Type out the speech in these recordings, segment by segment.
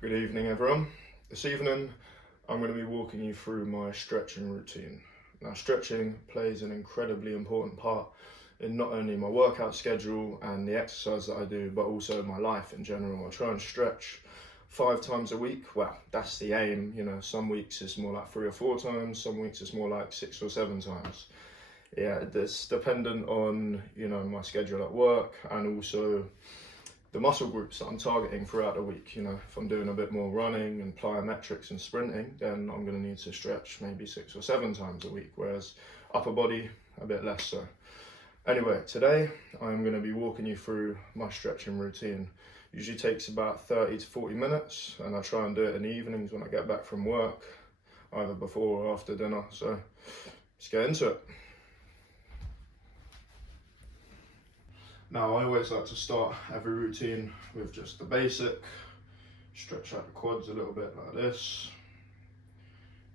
Good evening everyone. This evening I'm going to be walking you through my stretching routine. Now stretching plays an incredibly important part in not only my workout schedule and the exercise that I do, but also my life in general. I try and stretch 5 times a week. Well, that's the aim, you know. Some weeks it's more like 3 or 4 times, some weeks it's more like 6 or 7 times. Yeah, it's dependent on, you know, my schedule at work and also the muscle groups that I'm targeting throughout the week. You know, if I'm doing a bit more running and plyometrics and sprinting, then I'm going to need to stretch maybe 6 or 7 times a week, whereas upper body a bit less so. Anyway, today I'm going to be walking you through my stretching routine. Usually takes about 30 to 40 minutes, and I try and do it in the evenings when I get back from work, either before or after dinner. So let's get into it. Now I always like to start every routine with just the basic. Stretch out the quads a little bit like this.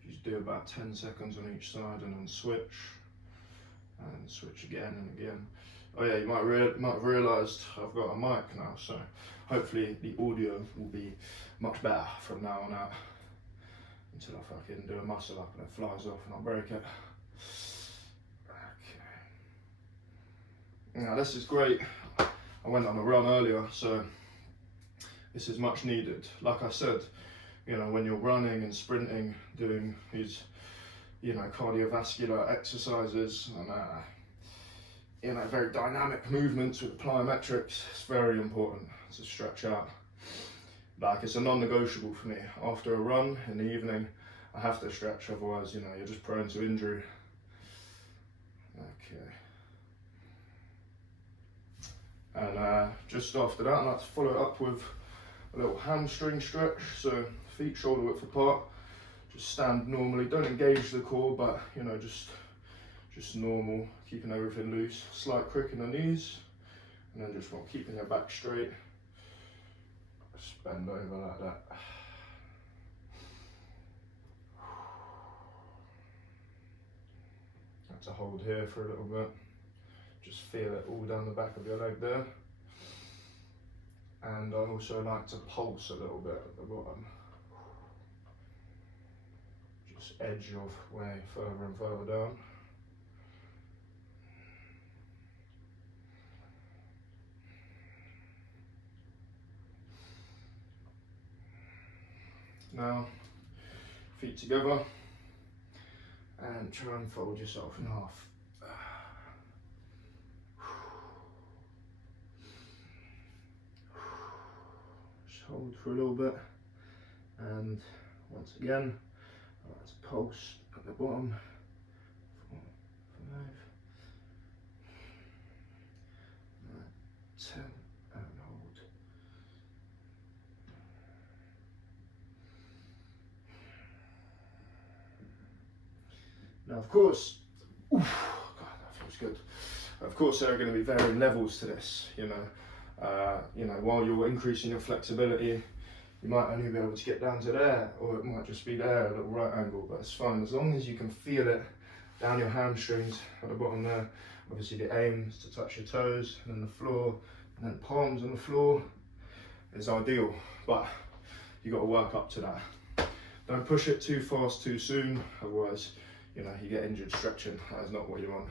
Just do about 10 seconds on each side and then switch. And switch again and again. Oh yeah, you might have realised I've got a mic now, so hopefully the audio will be much better from now on out. Until I fucking do a muscle up and it flies off and I'll break it. Now this is great. I went on a run earlier, so this is much needed. Like I said, you know, when you're running and sprinting, doing these, you know, cardiovascular exercises and you know, very dynamic movements with plyometrics, it's very important to stretch out. Like, it's a non-negotiable for me. After a run in the evening, I have to stretch, otherwise, you know, you're just prone to injury. Okay. And just after that, I like to follow it up with a little hamstring stretch. So feet shoulder width apart, just stand normally. Don't engage the core, but you know, just normal, keeping everything loose. Slight crick in the knees, and then just while keeping your back straight, just bend over like that. Have to hold here for a little bit. Just feel it all down the back of your leg there. And I also like to pulse a little bit at the bottom. Just edge your way further and further down. Now, feet together and try and fold yourself in half. Hold for a little bit, and once again I like to pulse at the bottom. 4, 5, 9, 10, and hold. Now of course, God, that feels good. Of course there are going to be varying levels to this, you know. While you're increasing your flexibility, you might only be able to get down to there, or it might just be there, a little right angle, but it's fine as long as you can feel it down your hamstrings at the bottom there. Obviously the aim is to touch your toes and then the floor, and then palms on the floor is ideal, but you got to work up to that. Don't push it too fast too soon, otherwise, you know, you get injured stretching. That is not what you want.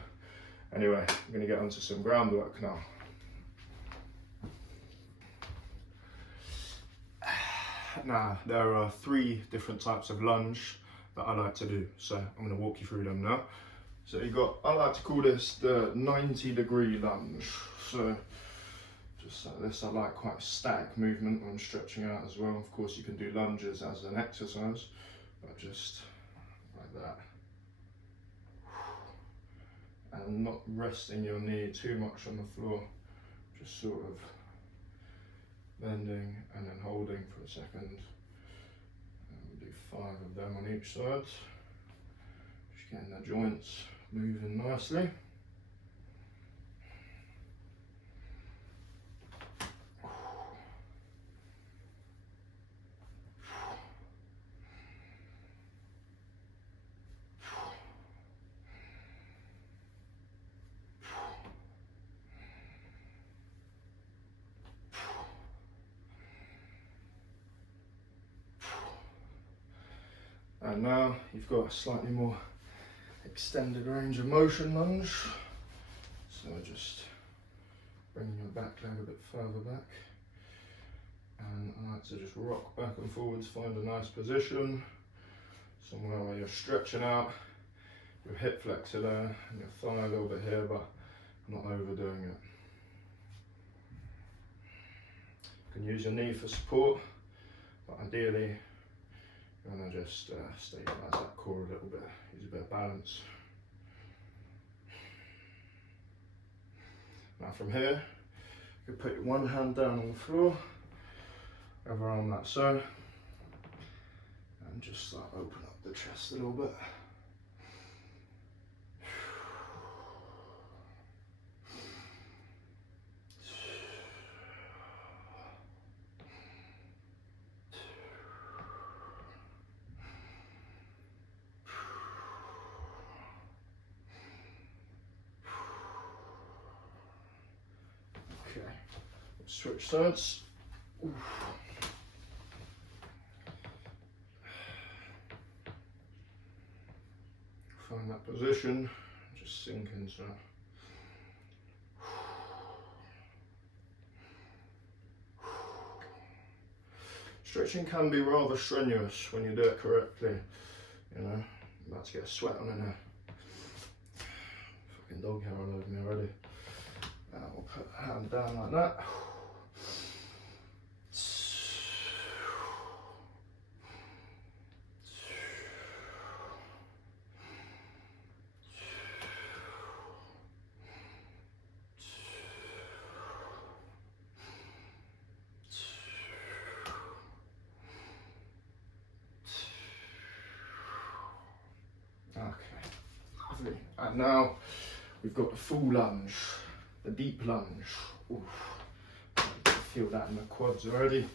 Anyway, I'm going to get onto some groundwork now. Now, there are 3 different types of lunge that I like to do, so I'm going to walk you through them now. So I like to call this the 90-degree lunge. So just like this, I like quite a static movement when I'm stretching out as well. Of course, you can do lunges as an exercise, but just like that. And not resting your knee too much on the floor, just sort of bending and then holding for a second. And we'll do 5 of them on each side. Just getting the joints moving nicely. And now you've got a slightly more extended range of motion lunge. So just bringing your back leg a bit further back. And I like to just rock back and forwards, find a nice position, somewhere where you're stretching out your hip flexor there and your thigh a little bit here, but not overdoing it. You can use your knee for support, but ideally you're going to just stabilise that core a little bit, use a bit of balance. Now from here, you put your one hand down on the floor, other arm like so, and just start open up the chest a little bit. Okay, switch sides. Find that position, just sink into it. Stretching can be rather strenuous when you do it correctly, you know. I'm about to get a sweat on in here. Fucking dog hair all over me already. We'll put the hand down like that. Okay, lovely. And now we've got the full lunge, the deep lunge. Oof. I feel that in the quads already.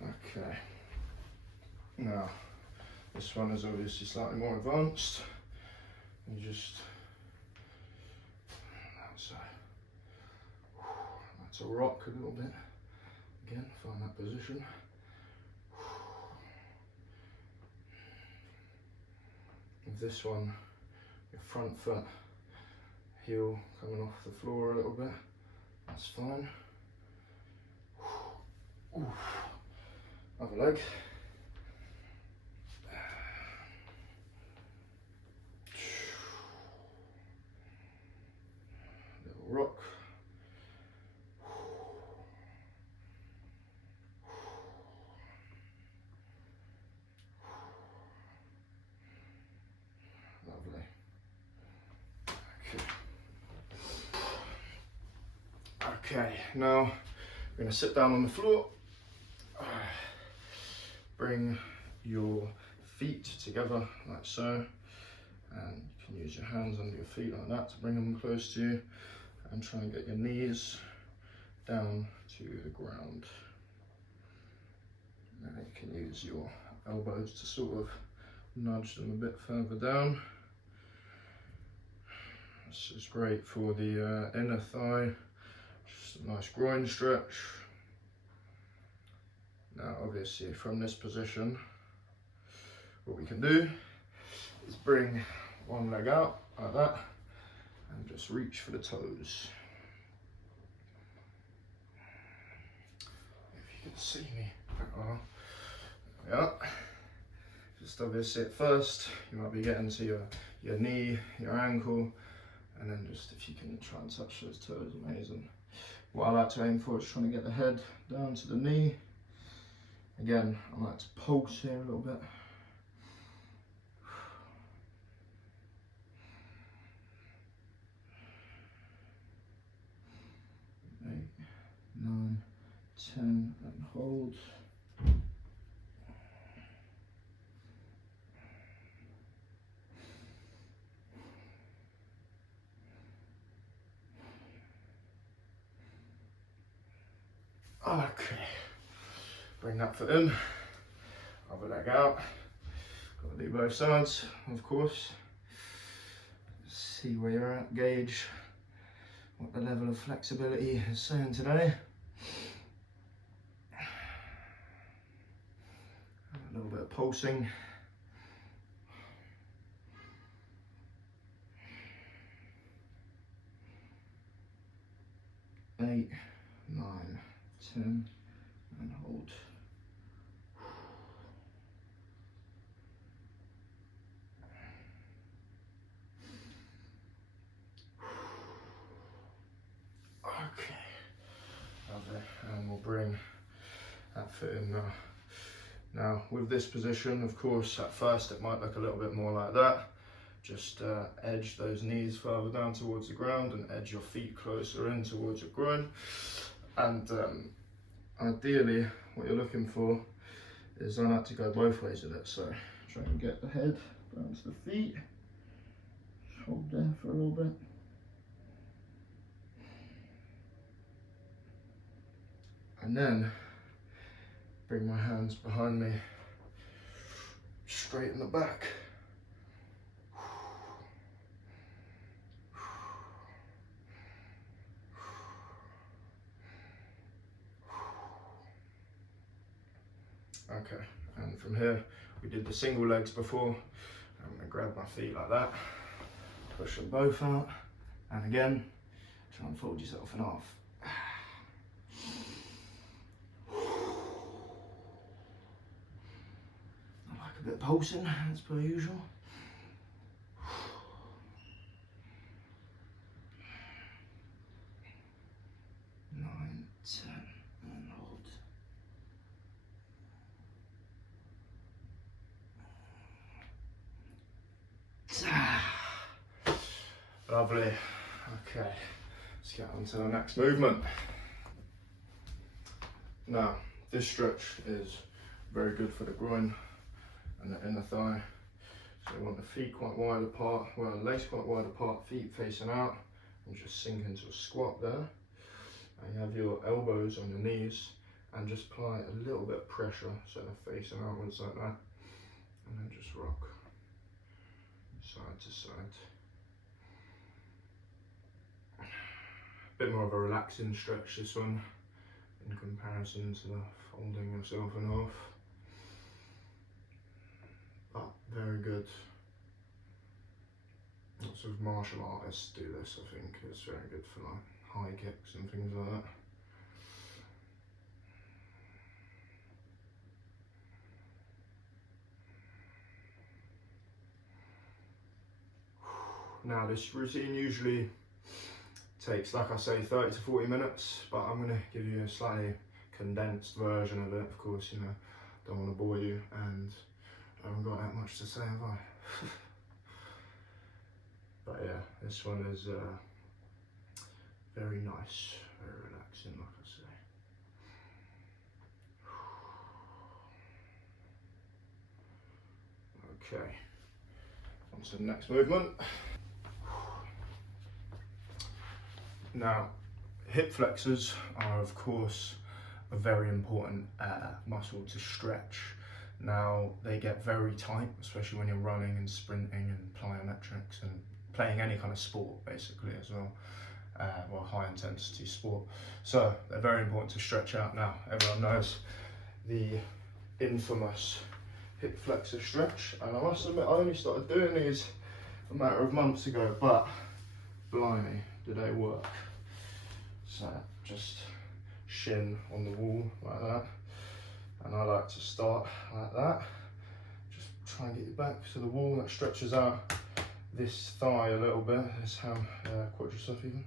Okay. Now, this one is obviously slightly more advanced. You just, that's a rock a little bit. Again, find that position. With this one, your front foot, heel coming off the floor a little bit, that's fine. Other leg. Little rock. Lovely. Okay, now we're going to sit down on the floor. Bring your feet together like so, and you can use your hands under your feet like that to bring them close to you, and try and get your knees down to the ground. Now you can use your elbows to sort of nudge them a bit further down. This is great for the inner thigh, just a nice groin stretch. Now obviously from this position, what we can do is bring one leg out like that and just reach for the toes. If you can see me, there we are. Just obviously at first, you might be getting to your knee, your ankle, and then just if you can try and touch those toes, amazing. What I like to aim for is trying to get the head down to the knee. Again, I like to pulse here a little bit. 8, 9, 10, and hold. Okay, bring that foot in, other leg out. Got to do both sides, of course. See where you're at, gauge what the level of flexibility is saying today. A little bit of pulsing. 8, 9, 10, and hold. Okay, lovely, and we'll bring that foot in now. Now with this position, of course, at first it might look a little bit more like that. Just edge those knees further down towards the ground and edge your feet closer in towards your groin. And ideally, what you're looking for is I like to go both ways with it. So try and get the head down to the feet. Just hold there for a little bit. And then bring my hands behind me, straighten the back. Okay, and from here, we did the single legs before. I'm going to grab my feet like that, push them both out, and again, try and fold yourself in half. I like a bit of pulsing, as per usual. 9, 10, and hold. Lovely. Okay, let's get on to the next movement. Now, this stretch is very good for the groin and the inner thigh. So you want the feet quite wide apart, well, the legs quite wide apart, feet facing out, and just sink into a squat there. And you have your elbows on your knees, and just apply a little bit of pressure so they're facing outwards like that, and then just rock side to side. A bit more of a relaxing stretch, this one, in comparison to the folding yourself in half. But very good. Lots of martial artists do this, I think. It's very good for like high kicks and things like that. Now this routine usually takes, like I say, 30 to 40 minutes, but I'm going to give you a slightly condensed version of it. Of course, you know, don't want to bore you, and I haven't got that much to say, have I? But yeah, this one is very nice, very relaxing, like I say. Okay, on to the next movement. Now, hip flexors are of course a very important muscle to stretch. Now, they get very tight, especially when you're running and sprinting and plyometrics and playing any kind of sport basically as well, well, high intensity sport. So they're very important to stretch out. Now, everyone knows the infamous hip flexor stretch, and I must admit I only started doing these a matter of months ago, but blimey, do they work. So just shin on the wall like that, and I like to start like that. Just try and get your back to the wall. That stretches out this thigh a little bit, this quadricep even,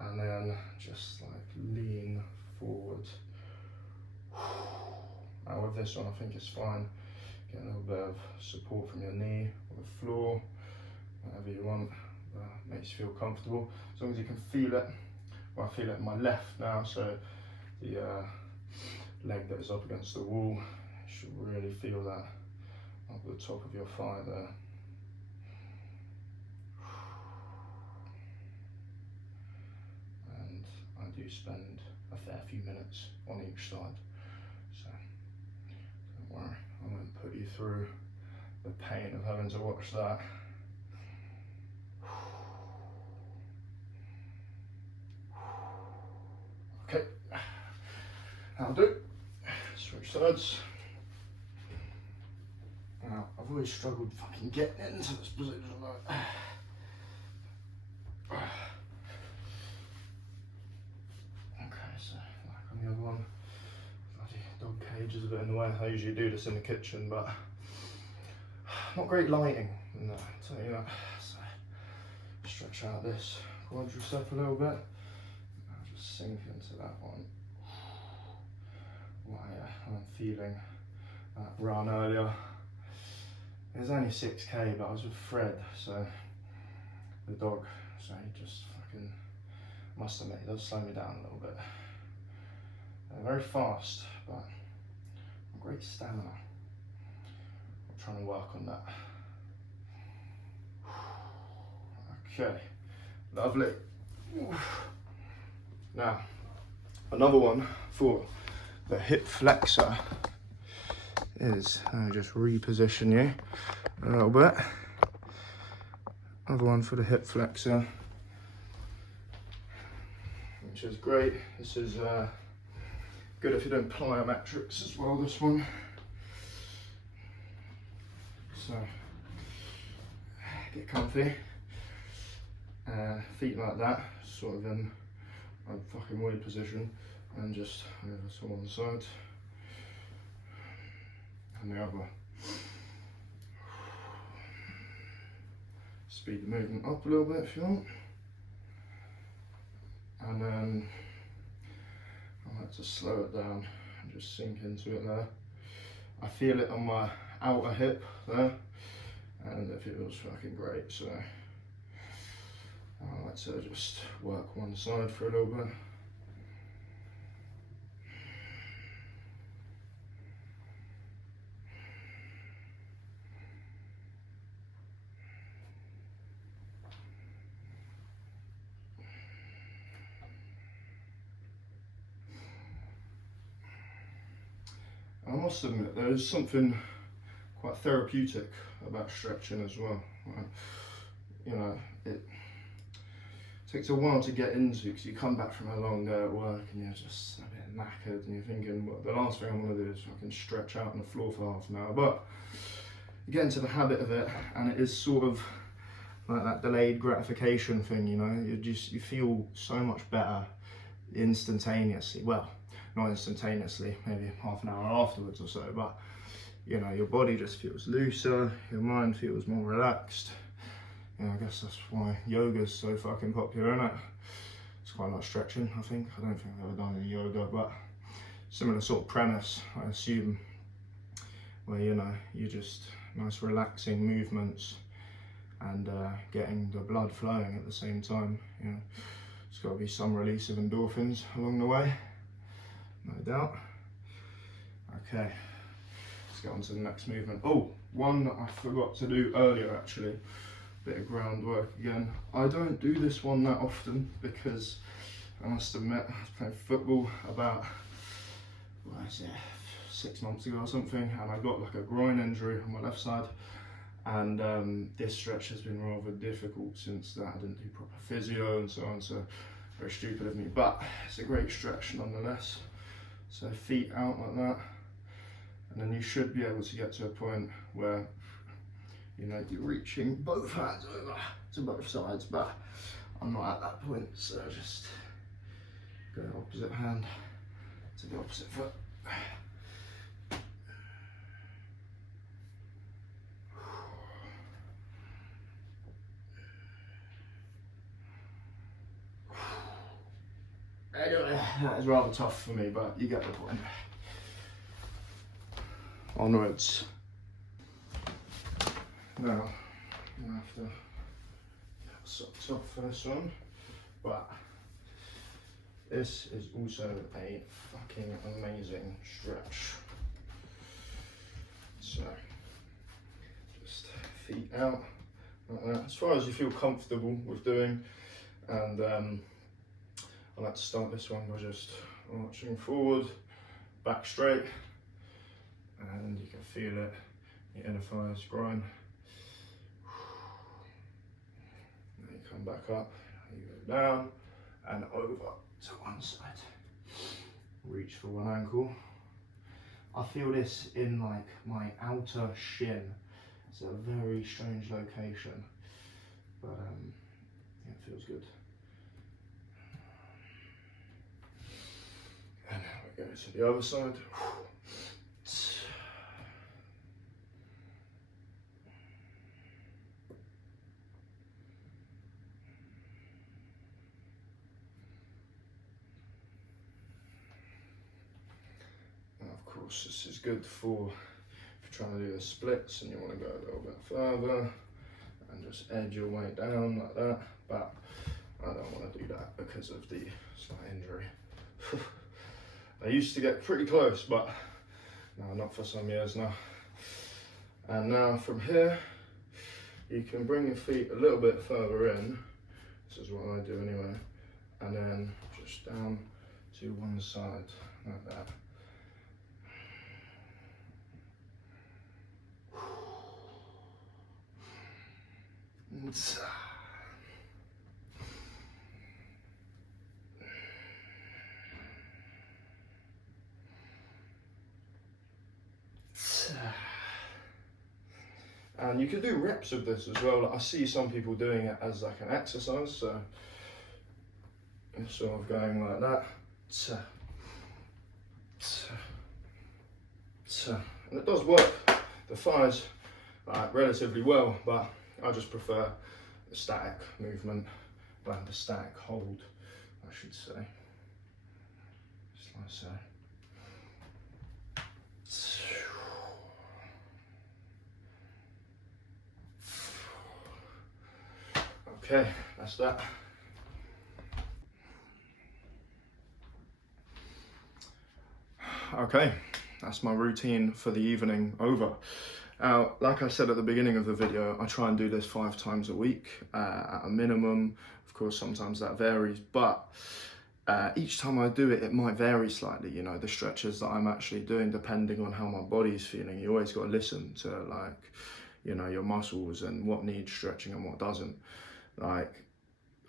and then just like lean forward. Now with this one I think it's fine, get a little bit of support from your knee or the floor, whatever you want that makes you feel comfortable, as long as you can feel it. Well, I feel it in my left now, so the leg that is up against the wall, you should really feel that up the top of your thigh there. And I do spend a fair few minutes on each side, so don't worry, I won't put you through the pain of having to watch that. Okay, that'll do. Switch sides. Now, I've always struggled fucking getting into this position like edges of it in the way. I usually do this in the kitchen, but not great lighting. No, I'll tell you that. So stretch out this quadricep a little bit. I'll just sink into that one. Well, yeah, I'm feeling that run earlier. It was only 6k, but I was with Fred, so the dog, so he just fucking, must admit, he does slow me down a little bit. Very fast, but great stamina. I'm trying to work on that. Okay, lovely. Now, another one for the hip flexor is, let me just reposition you a little bit. Another one for the hip flexor, which is great. This is good if you're doing plyometrics as well, this one. So, get comfy. Feet like that, sort of in a fucking weird position, and just over to one side and the other. Speed the movement up a little bit if you want, and then I like to slow it down and just sink into it there. I feel it on my outer hip there, and it feels fucking great. So I like to just work one side for a little bit. I must admit, there's something quite therapeutic about stretching as well. You know, it takes a while to get into, because you come back from a long day at work and you're just a bit knackered and you're thinking, well, the last thing I want to do is fucking stretch out on the floor for half an hour. But you get into the habit of it, and it is sort of like that delayed gratification thing, you know. You feel so much better instantaneously. Well, not instantaneously, maybe half an hour afterwards or so, but you know, your body just feels looser, your mind feels more relaxed. You know, I guess that's why yoga's so fucking popular, isn't it? It's quite like stretching, I think. I don't think I've ever done any yoga, but similar sort of premise, I assume, where, you know, you just nice relaxing movements and getting the blood flowing at the same time. You know, there's got to be some release of endorphins along the way, no doubt. Okay, let's get on to the next movement. Oh, one that I forgot to do earlier actually. Bit of groundwork again. I don't do this one that often because I must admit I was playing football about, what is it, 6 months ago or something, and I got like a groin injury on my left side, and this stretch has been rather difficult since that. I didn't do proper physio and so on, so very stupid of me, but it's a great stretch nonetheless. So feet out like that, and then you should be able to get to a point where, you know, you're reaching both hands over to both sides, but I'm not at that point, so just go opposite hand to the opposite foot. Anyway, that is rather tough for me, but you get the point. Onwards. Now, I'm gonna have to get socks off for this one, but this is also a fucking amazing stretch. So, just feet out like that, as far as you feel comfortable with doing, and I like to start this one by just arching forward, back straight, and you can feel it, your inner thighs grind. Then you come back up, you go down and over to one side. Reach for one ankle. I feel this in like my outer shin. It's a very strange location, but yeah, it feels good. And now we go to the other side. course, this is good for if you're trying to do the splits and you want to go a little bit further and just edge your way down like that, but I don't want to do that because of the slight injury. I used to get pretty close, but no, not for some years now. And now from here, you can bring your feet a little bit further in. This is what I do anyway. And then just down to one side, like that. And you can do reps of this as well. Like I see some people doing it as like an exercise, so it's sort of going like that. And it does work the thighs like relatively well, but I just prefer the static movement, like the static hold, I should say. Just like so. Okay, that's that. Okay, that's my routine for the evening over. Now, like I said at the beginning of the video, I try and do this 5 times a week at a minimum. Of course, sometimes that varies, but each time I do it, it might vary slightly, you know, the stretches that I'm actually doing depending on how my body's feeling. You always got to listen to, like, you know, your muscles and what needs stretching and what doesn't. Like,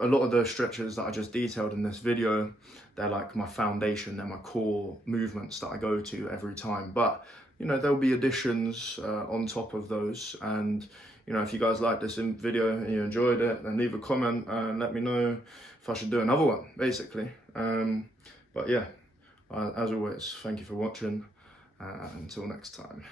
a lot of the stretches that I just detailed in this video, they're like my foundation, they're my core movements that I go to every time. But, you know, there'll be additions on top of those. And, you know, if you guys like this video and you enjoyed it, then leave a comment and let me know if I should do another one, basically. But yeah, as always, thank you for watching. Until next time.